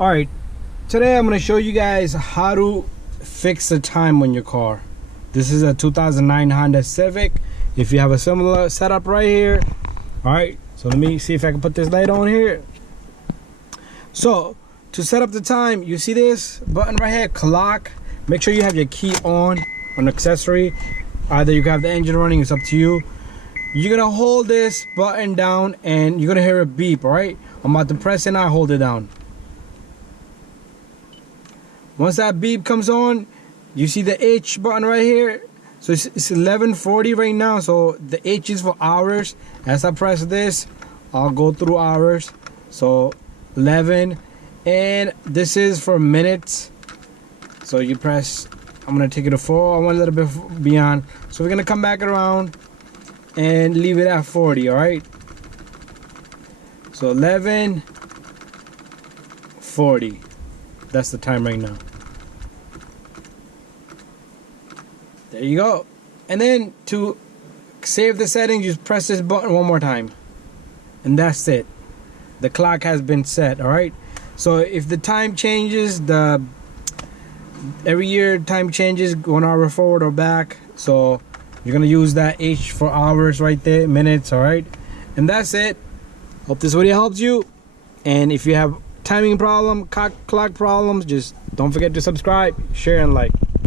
Alright, today I'm going to show you guys how to fix the time on your car. This is a 2009 Honda Civic. If you have a similar setup right here. Alright, so let me see if I can put this light on here. So, to set up the time, you see this button right here, clock. Make sure you have your key on accessory. Either you can have the engine running, it's up to you. You're gonna hold this button down and you're gonna hear a beep, alright? I'm about to press it and I hold it down. Once that beep comes on, you see the H button right here. So it's 11:40 right now, so the H is for hours. As I press this, I'll go through hours. So 11, and this is for minutes. So you press, I'm gonna take it to 4, I want a little bit beyond. So we're gonna come back around and leave it at 40, alright? So 11:40. That's the time right now. There you go. And then to save the settings, just press this button one more time. And that's it. The clock has been set, alright? So if the time changes, every year time changes 1 hour forward or back. So you're gonna use that H for hours right there, minutes, alright? And that's it. Hope this video helps you. And if you have timing problem, clock problems, just don't forget to subscribe, share, and like.